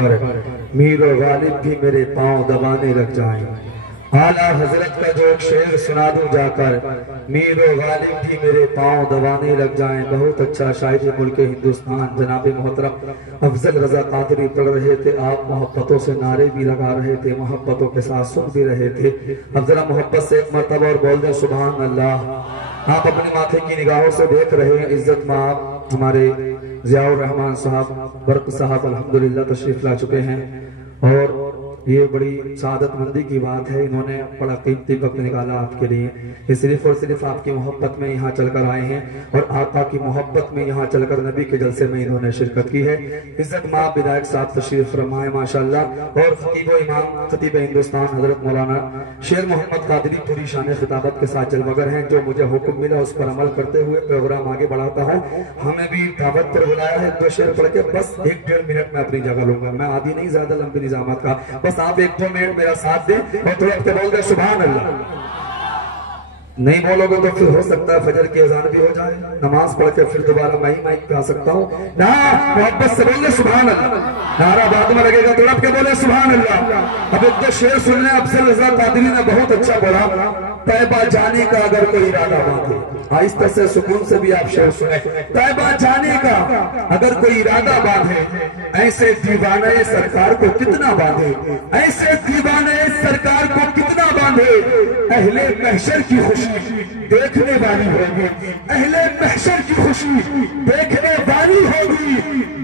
میر و غالب بھی میرے پاؤں دبانے لگ جائیں. اعلیٰ حضرت کا جو ایک شعر سنا دوں جا کر، میر و غالب بھی میرے پاؤں دبانے لگ جائیں. بہت اچھا شاعر ملک ہندوستان جناب محترم افضل رضا قادری پڑھ رہے تھے. آپ محبتوں سے نعرے بھی لگا رہے تھے، محبتوں کے ساتھ سن بھی رہے تھے. اب ذرا محبت سے ایک مرتبہ اور بول دیں سبحان اللہ. آپ اپنے ماتھے کی نگاہوں سے دیکھ رہے ہیں عزت مآب ہمارے ضیاء الرحمن صاحب برق صاحب الحمدللہ تشریف لا چکے ہیں، اور یہ بڑی سعادت مندی کی بات ہے. انہوں نے بڑا قیمتی وقت نکالا آپ کے لیے. یہ صرف اور صرف آپ کی محبت میں یہاں چل کر آئے ہیں، اور آقا کی محبت میں یہاں چل کر نبی کے جلسے میں انہوں نے شرکت کی ہے. عزت مآب بدائق صاحب تشریف فرمائے ماشاءاللہ. اور خطیب و امام خطیب ہندوستان حضرت مولانا شیر محمد قادری پوری شان خطابت کے ساتھ جلوگر ہیں، جو مجھے حکم ملا اس پر عمل کرتے ہوئے پروگرام آگے بڑھاتا ہوں. ہمیں بھی دعوت پر بلایا ہے، 2 شعر پڑھ کے بس 1-1.5 منٹ میں اپنی جگہ لوں گا. میں عادی نہیں زیادہ لمبی نظامات کا، بس آپ 1-2 منٹ میرا ساتھ دیں اور تھوڑا اپنے بول دیں سبحان اللہ. نہیں بولو گے تو پھر ہو سکتا ہے فجر کی اذان بھی ہو جائے، نماز پڑھ کے پھر دوبارہ میں ہی مائک پہ آ سکتا ہوں. نا محبت سے بول دیں سبحان اللہ. نعرہ بعد میں لگے گا تو رب کے بولے سبحان اللہ. اب ایک دو شعر سن لیں. افضل رضا قادری نے بہت اچھا پڑھا. طیبہ جانے کا اگر کوئی ارادہ باندھے، آہستہ سے سکون سے بھی آپ شعر سنیں. طیبہ جانے کا اگر کوئی ارادہ باندھے، ایسے دیوانہ سرکار کو کتنا باندھے، ایسے دیوانہ سرکار کو کتنا باندھے. اہل محشر کی خوشی دیکھنے والی ہوگی، اہل محشر کی خوشی دیکھنے والی ہوگی.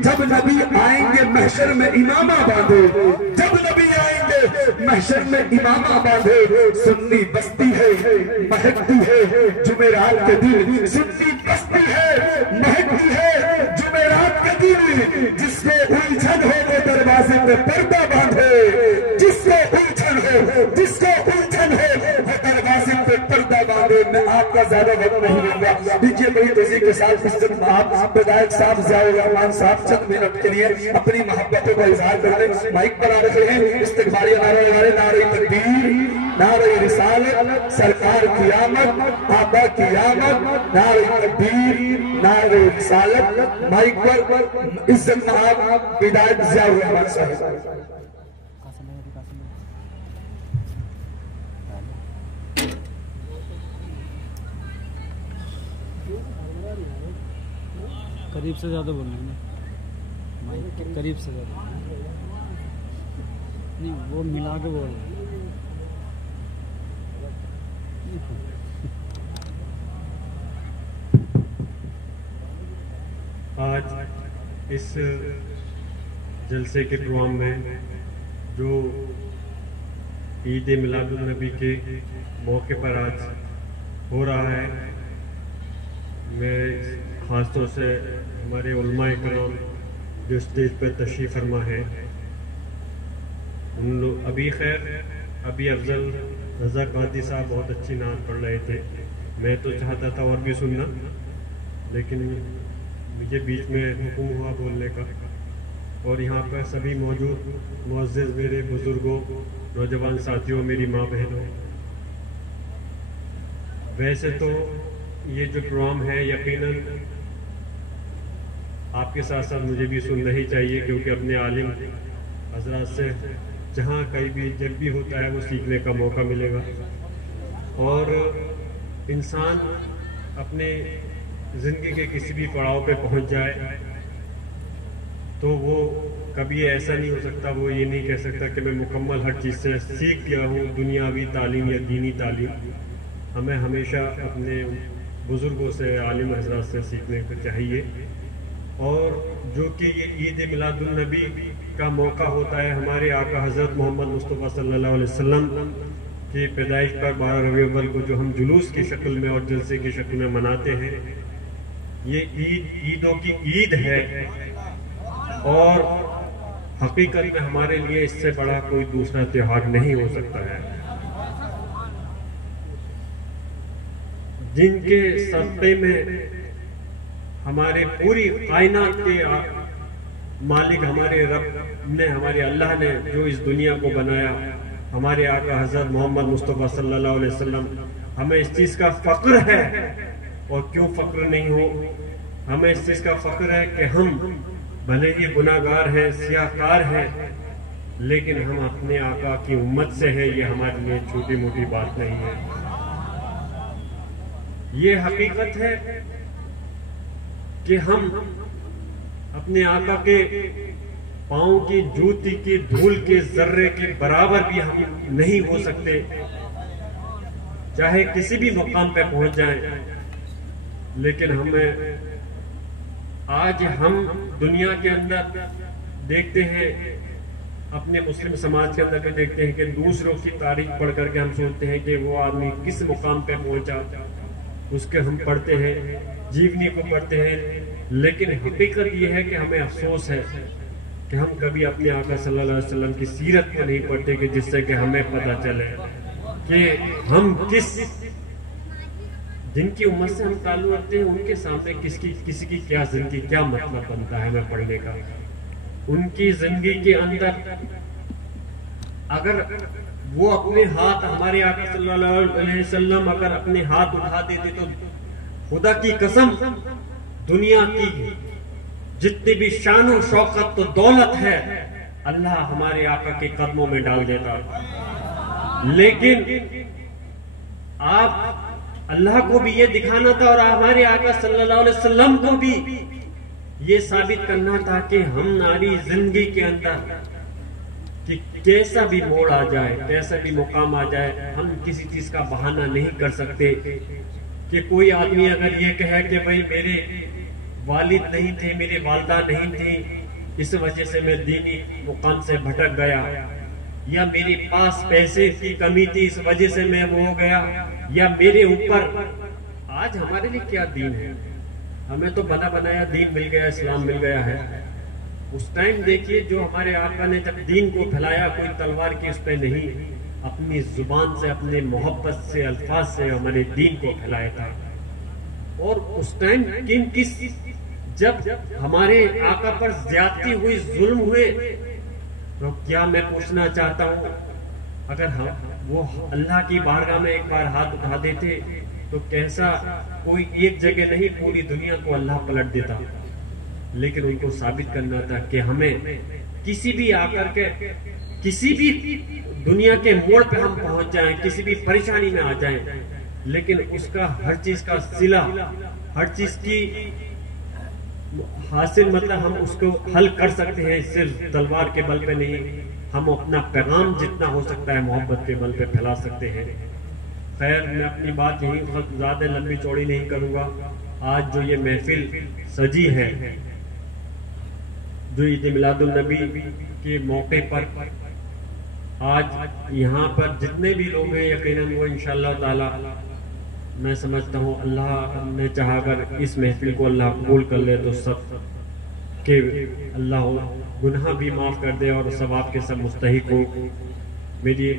جب نبی آئیں گے محشر میں امامہ باندھے، جب نبی آئیں گے محشر میں امامہ باندھے. سنی بستی ہے مہکتی ہے جمعرات کے دن، سنی بستی ہے مہکتی ہے جمعرات کے دن. جس کو الجھن ہو وہ دروازے پہ پردہ باندھے، جس کو الجھن ہو، جس کو الجھن ہو وہ دروازے پہ پردہ باندھے. میں آپ کا زیادہ وقت نہیں لوں گا. دیجیے بڑی تیزی کے ساتھ عزت مآب بدائق صاحب ضیاء الرحمن صاحب چند منٹ کے لیے اپنی محبتوں کا اظہار کر لیں. مائک پر آ رہے ہیں. استقبالیہ نعرہ تکبیر، نعرہ رسالت، سرکار کی آمد، آقا کی آمد، نعرہ تکبیر، نعرہ رسالت. مائک پر عزت مآب بدائق ضیاء الرحمن صاحب. قریب سے زیادہ بولنا ہے، قریب سے زیادہ نہیں، وہ ملا کے بول. آج اس جلسے کے پروگرام میں جو عید میلاد النبی کے موقع پر آج ہو رہا ہے، میں خاص طور سے ہمارے علماء کرام جو اسٹیج پہ تشریف فرما ہے، ان لوگ ابھی افضل رضا قادری صاحب بہت اچھی نعت پڑھ رہے تھے. میں تو چاہتا تھا اور بھی سننا، لیکن مجھے بیچ میں حکم ہوا بولنے کا. اور یہاں پر سبھی موجود معزز میرے بزرگوں، نوجوان ساتھیوں، میری ماں بہنوں، ویسے تو یہ جو پروگرام ہے یقیناً آپ کے ساتھ ساتھ مجھے بھی سننا ہی چاہیے، کیونکہ اپنے عالم حضرات سے جہاں کہیں بھی جب بھی ہوتا ہے وہ سیکھنے کا موقع ملے گا. اور انسان اپنے زندگی کے کسی بھی پڑاؤ پہ پہنچ جائے تو وہ کبھی ایسا نہیں ہو سکتا، وہ یہ نہیں کہہ سکتا کہ میں مکمل ہر چیز سے سیکھ گیا ہوں، دنیاوی تعلیم یا دینی تعلیم. ہمیں ہمیشہ اپنے بزرگوں سے، عالم حضرات سے سیکھنے کو چاہیے. اور جو کہ یہ عید میلاد النبی کا موقع ہوتا ہے، ہمارے آقا حضرت محمد مصطفیٰ صلی اللہ علیہ وسلم کی پیدائش پر 12 ربیع الاول کو جو ہم جلوس کی شکل میں اور جلسے کی شکل میں مناتے ہیں، یہ عیدوں کی عید ہے. اور حقیقت میں ہمارے لیے اس سے بڑا کوئی دوسرا تہوار نہیں ہو سکتا ہے. جن کے صدقے میں ہمارے پوری کائنات کے مالک ہمارے رب نے، ہمارے اللہ نے جو اس دنیا کو بنایا، ہمارے آقا حضرت محمد مصطفیٰ صلی اللہ علیہ وسلم، ہمیں اس چیز کا فخر ہے. اور کیوں فخر نہیں ہو؟ ہمیں اس چیز کا فخر ہے کہ ہم بھلے ہی گناہگار ہیں، سیاہکار ہیں، لیکن ہم اپنے آقا کی امت سے ہیں، یہ ہمارے لیے چھوٹی موٹی بات نہیں ہے۔ یہ حقیقت ہے کہ ہم اپنے آقا کے پاؤں کی جوتی کی دھول کے ذرے کے برابر بھی ہم نہیں ہو سکتے، چاہے کسی بھی مقام پہ پہنچ جائیں۔ لیکن ہمیں آج ہم دنیا کے اندر دیکھتے ہیں، اپنے مسلم سماج کے اندر بھی دیکھتے ہیں کہ دوسروں کی تاریخ پڑھ کر کے ہم سوچتے ہیں کہ وہ آدمی کس مقام پہ پہنچا، اس کے ہم پڑھتے ہیں، جیونی کو پڑھتے ہیں، لیکن حقیقت یہ ہے کہ ہمیں افسوس ہے کہ ہم کبھی اپنے آقا صلی اللہ علیہ وسلم کی سیرت کو نہیں پڑھتے کہ جس سے کہ ہمیں پتہ چلے کہ ہم جن کی امت سے ہم تعلق رکھتے ہیں ان کے سامنے کسی کی کیا زندگی، کیا مطلب بنتا ہے ہمیں پڑھنے کا۔ ان کی زندگی کے اندر اگر وہ اپنے ہاتھ، ہمارے آقا صلی اللہ علیہ وسلم اگر اپنے ہاتھ اٹھا دیتے تو خدا کی قسم دنیا کی جتنی بھی شان و شوکت تو دولت ہے اللہ ہمارے آقا کے قدموں میں ڈال دیتا۔ لیکن آپ اللہ کو بھی یہ دکھانا تھا اور ہمارے آقا صلی اللہ علیہ وسلم کو بھی یہ ثابت کرنا تھا کہ ہماری زندگی کے اندر کہ کیسا بھی موڑ آ جائے، کیسا بھی مقام آ جائے، ہم کسی چیز کا بہانہ نہیں کر سکتے کہ کوئی آدمی اگر یہ کہے کہ بھئی میرے والد نہیں تھے، میری والدہ نہیں تھی، اس وجہ سے میں دینی مقام سے بھٹک گیا، یا میرے پاس پیسے کی کمی تھی اس وجہ سے میں وہ ہو گیا، یا میرے اوپر آج ہمارے لیے کیا دین ہے؟ ہمیں تو بنا بنایا دین مل گیا، اسلام مل گیا ہے۔ اس ٹائم دیکھیے جو ہمارے آقا نے جب دین کو پھیلایا، کوئی تلوار کی اس پہ نہیں، اپنی زبان سے، اپنے محبت سے، الفاظ سے ہمارے دین کو پھیلایا تھا۔ اور اس ٹائم جب ہمارے آقا پر زیادتی ہوئی، ظلم ہوئے، تو کیا میں پوچھنا چاہتا ہوں اگر وہ اللہ کی بارگاہ میں ایک بار ہاتھ اٹھا دیتے تو کیسا کوئی ایک جگہ نہیں پوری دنیا کو اللہ پلٹ دیتا۔ لیکن ان کو ثابت کرنا تھا کہ ہمیں کسی بھی آ کر کے کسی بھی دنیا کے موڑ پہ ہم پہنچ جائیں، کسی بھی پریشانی میں آ جائیں، لیکن اس کا ہر چیز کا صلہ، ہر چیز کی حاصل مطلب ہم اس کو حل کر سکتے ہیں، صرف تلوار کے بل پہ نہیں، ہم اپنا پیغام جتنا ہو سکتا ہے محبت کے بل پہ پھیلا سکتے ہیں۔ خیر میں اپنی بات یہیں زیادہ لمبی چوڑی نہیں کروں گا۔ آج جو یہ محفل سجی ہے، جو عید میلاد النبی کے موقع پر آج یہاں پر جتنے بھی لوگ ہیں، یقیناً وہ انشاءاللہ تعالی میں سمجھتا ہوں اللہ نے چاہا اگر اس محفل کو اللہ قبول کر لے تو سب کہ اللہ گناہ بھی معاف کر دے اور ثواب کے سب مستحق ہو۔ میری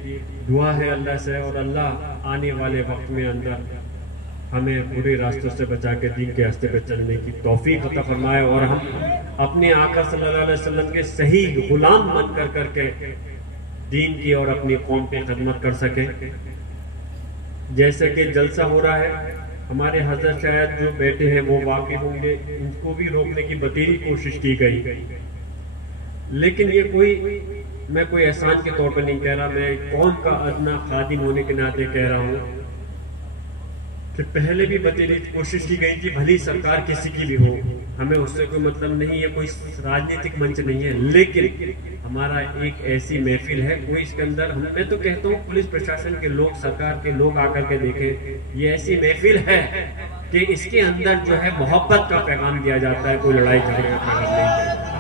دعا ہے اللہ سے، اور اللہ آنے والے وقت میں اندر ہمیں برے راستوں سے بچا کے دین کے راستے پہ چلنے کی توفیق عطا فرمائے، اور ہم اپنے آقا صلی اللہ علیہ وسلم کے صحیح غلام بن کر کے دین کی اور اپنی قوم کی خدمت کر سکیں۔ جیسے کہ جلسہ ہو رہا ہے، ہمارے حضرت شاید جو بیٹے ہیں وہ واقف ہوں گے، ان کو بھی روکنے کی بتیری کوشش کی گئی، لیکن یہ میں کوئی احسان کے طور پر نہیں کہہ رہا، میں قوم کا ادنا خادم ہونے کے ناطے کہہ رہا ہوں کہ پہلے بھی بتیری کوشش کی گئی تھی، بھلی سرکار کسی کی بھی ہو، ہمیں اس سے کوئی مطلب نہیں ہے، کوئی راجنیتک منچ نہیں ہے، لیکن ہمارا ایک ایسی محفل ہے، کوئی اس کے اندر میں تو کہتا ہوں پولیس پرشاسن کے لوگ، سرکار کے لوگ آ کر کے دیکھیں، یہ ایسی محفل ہے کہ اس کے اندر جو ہے محبت کا پیغام دیا جاتا ہے، کوئی لڑائی جھگڑے کا پیغام نہیں دیا جاتا۔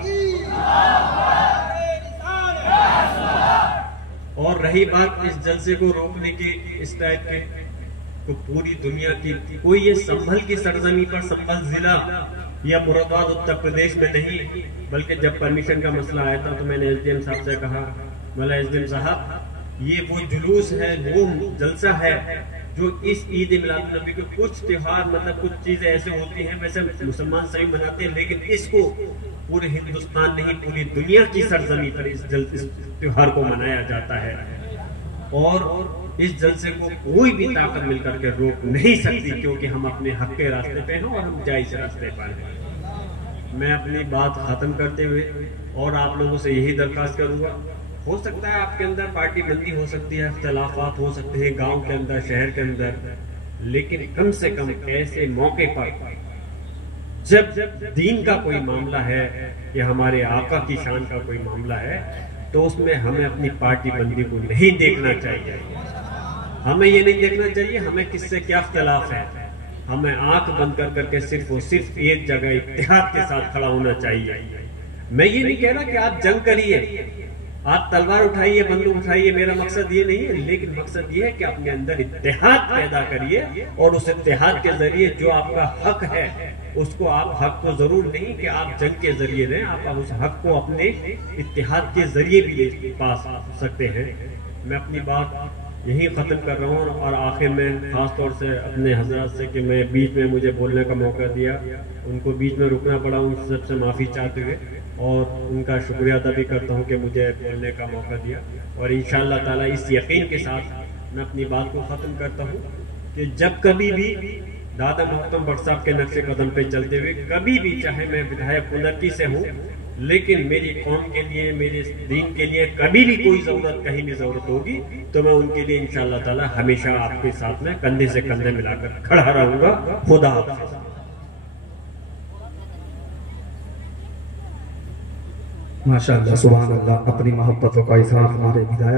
اور رہی بات اس جلسے کو روکنے کی، اس ٹائپ کے تو پوری دنیا کی کوئی یہ سنبھل کی سرزمین پر، سنبھل ضلع یا مراد آباد اتر پردیش میں نہیں، بلکہ جب پرمیشن کا مسئلہ آیا تھا تو میں نے ایس ڈی ایم صاحب سے کہا، مولا ایس ڈی ایم صاحب یہ وہ جلوس ہے، وہ جلسہ ہے جو اس عید میلاد النبی کو کچھ تہوار مطلب کچھ چیزیں ایسے ہوتی ہیں، ویسے مسلمان صحیح مناتے ہیں، لیکن اس کو پورے ہندوستان نہیں پوری دنیا کی سرزمین پر اس تہوار کو منایا جاتا ہے، اور اس جلسے کو کوئی بھی طاقت مل کر کے روک نہیں سکتی، کیونکہ ہم اپنے حق کے راستے پہ ہیں اور ہم جائز راستے پر ہیں۔ میں اپنی بات ختم کرتے ہوئے اور آپ لوگوں سے یہی درخواست کروں گا، ہو سکتا ہے آپ کے اندر پارٹی بندی ہو سکتی ہے، اختلافات ہو سکتے ہیں گاؤں کے اندر، شہر کے اندر، لیکن کم سے کم ایسے موقع پر جب دین کا کوئی معاملہ ہے یا ہمارے آقا کی شان کا کوئی معاملہ ہے تو اس میں ہمیں اپنی پارٹی بندی کو نہیں دیکھنا چاہیے. ہمیں یہ نہیں دیکھنا چاہیے ہمیں کس سے کیا اختلاف ہے. ہمیں آنکھ بند کر کے صرف اور صرف ایک جگہ اتحاد کے ساتھ کھڑا ہونا چاہیے. میں یہ نہیں کہہ رہا کہ آپ جنگ کریے، آپ تلوار اٹھائیے، بندوق اٹھائیے، میرا مقصد یہ نہیں ہے، لیکن مقصد یہ ہے کہ اپنے اندر اتحاد پیدا کریے اور اس اتحاد کے ذریعے جو آپ کا حق ہے اس کو آپ حق کو ضرور نہیں کہ آپ جنگ کے ذریعے لیں، آپ اس حق کو اپنے اتحاد کے ذریعے بھی پا سکتے ہیں. میں اپنی بات یہی ختم کر رہا ہوں اور آخر میں خاص طور سے اپنے حضرات سے کہ میں بیچ میں مجھے بولنے کا موقع دیا، ان کو بیچ میں رکنا پڑا، ان سب سے معافی چاہتے ہوئے اور ان کا شکریہ ادا بھی کرتا ہوں کہ مجھے بولنے کا موقع دیا. اور انشاءاللہ تعالیٰ اس یقین کے ساتھ میں اپنی بات کو ختم کرتا ہوں کہ جب کبھی بھی دادا محترم بٹ صاحب کے نقش قدم پہ چلتے ہوئے کبھی بھی، چاہے میں ودھایک کنرکی سے ہوں، لیکن میری قوم کے لیے، میرے دین کے لیے کبھی بھی کوئی ضرورت، کہیں بھی ضرورت ہوگی تو میں ان کے لیے انشاءاللہ تعالی ہمیشہ آپ کے ساتھ میں کندھے سے کندھے ملا کر کھڑا رہوں گا. خدا حافظ. ماشاءاللہ، سبحان اللہ. اپنی محبتوں کا اظہار ہمارے ہدایت